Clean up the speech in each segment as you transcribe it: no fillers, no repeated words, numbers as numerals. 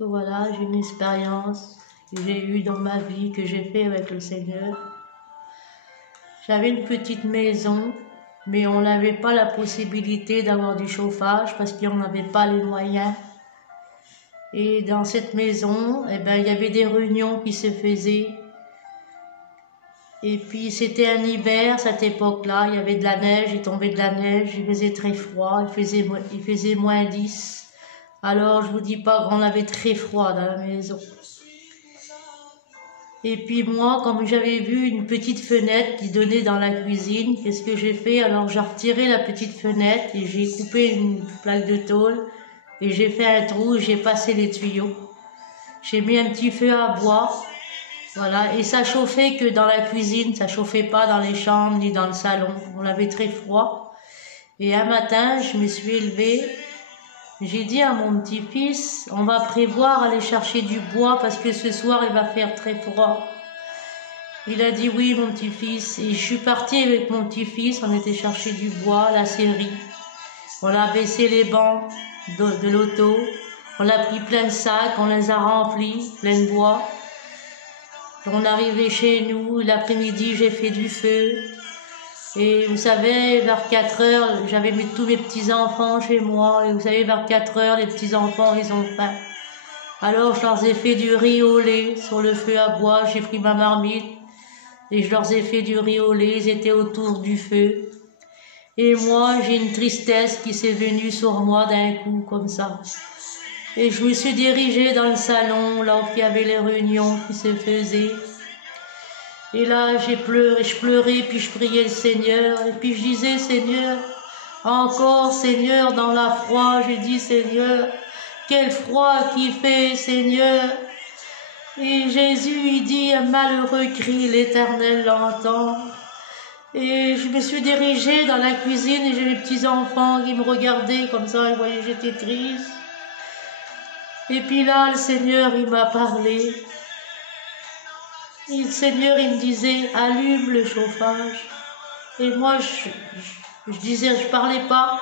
Voilà, j'ai une expérience que j'ai eue dans ma vie, que j'ai fait avec le Seigneur. J'avais une petite maison, mais on n'avait pas la possibilité d'avoir du chauffage parce qu'on n'avait pas les moyens. Et dans cette maison, il y avait des réunions qui se faisaient. Et puis c'était un hiver, cette époque-là, il y avait de la neige, il tombait de la neige, il faisait très froid, il faisait -10. Alors je vous dis pas qu'on avait très froid dans la maison. Et puis moi, comme j'avais vu une petite fenêtre qui donnait dans la cuisine, qu'est-ce que j'ai fait? Alors j'ai retiré la petite fenêtre et j'ai coupé une plaque de tôle et j'ai fait un trou et j'ai passé les tuyaux. J'ai mis un petit feu à bois. Voilà, et ça chauffait que dans la cuisine, ça chauffait pas dans les chambres ni dans le salon. On avait très froid. Et un matin, je me suis élevée, j'ai dit à mon petit-fils, on va prévoir aller chercher du bois parce que ce soir il va faire très froid. Il a dit oui mon petit-fils. Et je suis partie avec mon petit-fils, on était chercher du bois, la scierie. On a baissé les bancs de l'auto, on a pris plein de sacs, on les a remplis, plein de bois. On est arrivé chez nous, l'après-midi j'ai fait du feu. Et vous savez, vers 4 heures, j'avais mis tous mes petits-enfants chez moi. Et vous savez, vers 4 heures, les petits-enfants, ils ont faim. Alors je leur ai fait du riz au lait sur le feu à bois. J'ai pris ma marmite et je leur ai fait du riz au lait. Ils étaient autour du feu. Et moi, j'ai une tristesse qui s'est venue sur moi d'un coup, comme ça. Et je me suis dirigée dans le salon, là où il y avait les réunions qui se faisaient. Et là, je pleurais, puis je priais le Seigneur. Et puis je disais, Seigneur, encore, Seigneur, dans la froid, j'ai dit, Seigneur, quel froid qu'il fait, Seigneur. Et Jésus, il dit, un malheureux cri, l'Éternel l'entend. Et je me suis dirigée dans la cuisine et j'ai les petits-enfants qui me regardaient comme ça, ils voyaient que j'étais triste. Et puis là, le Seigneur, il m'a parlé. Et le Seigneur, il me disait, allume le chauffage. Et moi, je disais, je parlais pas.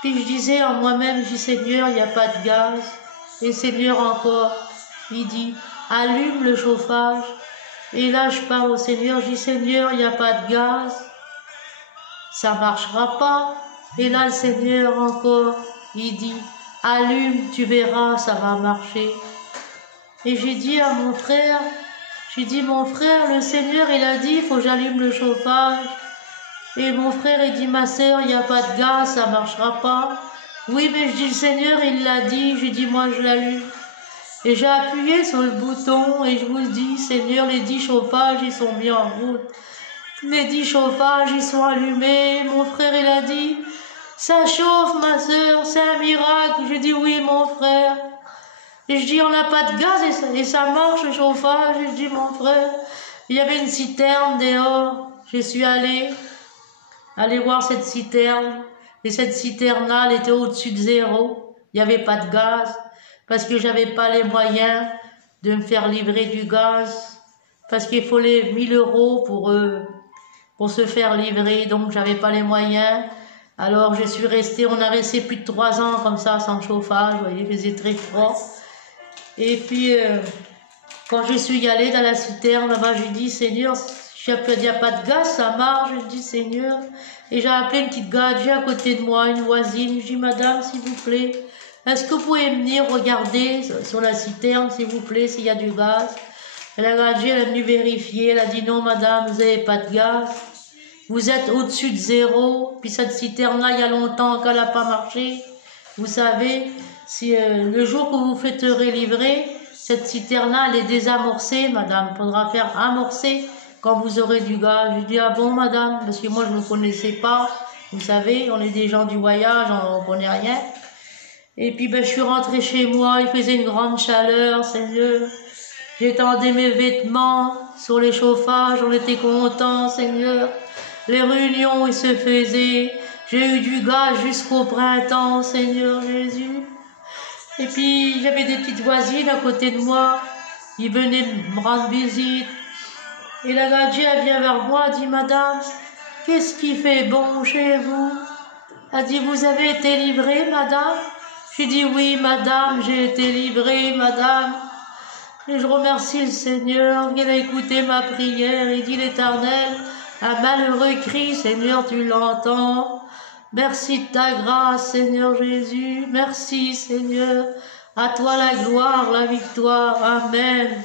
Puis je disais en moi-même, je dis, Seigneur, il n'y a pas de gaz. Et Seigneur encore, il dit, allume le chauffage. Et là, je parle au Seigneur, je dis, Seigneur, il n'y a pas de gaz. Ça ne marchera pas. Et là, le Seigneur encore, il dit, allume, tu verras, ça va marcher. Et j'ai dit à mon frère, j'ai dit, mon frère, le Seigneur, il a dit, il faut que j'allume le chauffage. Et mon frère, il dit, ma sœur, il n'y a pas de gaz, ça ne marchera pas. Oui, mais je dis, le Seigneur, il l'a dit. J'ai dit, moi, je l'allume. Et j'ai appuyé sur le bouton et je vous dis, Seigneur, les 10 chauffages, ils sont mis en route. Les 10 chauffages, ils sont allumés. Mon frère, il a dit, ça chauffe, ma sœur, c'est un miracle. Je dis, oui, mon frère. Et je dis, on n'a pas de gaz et ça marche le chauffage. Et je dis, mon frère, il y avait une citerne dehors. Je suis allée voir cette citerne. Et cette citerne-là, elle était au-dessus de zéro. Il n'y avait pas de gaz parce que j'avais pas les moyens de me faire livrer du gaz. Parce qu'il faut les 1000 € pour se faire livrer. Donc, j'avais pas les moyens. Alors, je suis restée, on a resté plus de 3 ans comme ça, sans chauffage. Vous voyez, il faisait très froid. Et puis, quand je suis allée dans la citerne, là-bas, je dis, Seigneur, il n'y a pas de gaz, ça marche. Je dis, Seigneur. Et j'ai appelé une petite gadget à côté de moi, une voisine. Je dis, madame, s'il vous plaît, est-ce que vous pouvez venir regarder sur la citerne, s'il vous plaît, s'il y a du gaz? Et la gadget, elle est venue vérifier. Elle a dit, non, madame, vous n'avez pas de gaz. Vous êtes au-dessus de zéro. Puis cette citerne-là, il y a longtemps qu'elle n'a pas marché. Vous savez, si le jour que vous faites livrer, cette citerne-là, elle est désamorcée, madame. Il faudra faire amorcer quand vous aurez du gaz. Je dis, ah bon, madame, parce que moi, je ne me connaissais pas. Vous savez, on est des gens du voyage, on ne connaît rien. Et puis, je suis rentrée chez moi, il faisait une grande chaleur, Seigneur. J'étendais mes vêtements sur les chauffages, on était contents, Seigneur. Les réunions, ils se faisaient. J'ai eu du gaz jusqu'au printemps, Seigneur Jésus. Et puis, j'avais des petites voisines à côté de moi. Ils venaient me rendre visite. Et la gadget, elle vient vers moi, elle dit, madame, qu'est-ce qui fait bon chez vous? Elle dit, vous avez été livrée, madame? J'ai dit oui, madame, j'ai été livrée, madame. Et je remercie le Seigneur, qu'il a écouté ma prière. Et dit l'Éternel, un malheureux cri, Seigneur, tu l'entends. Merci de ta grâce, Seigneur Jésus. Merci, Seigneur. À toi la gloire, la victoire. Amen.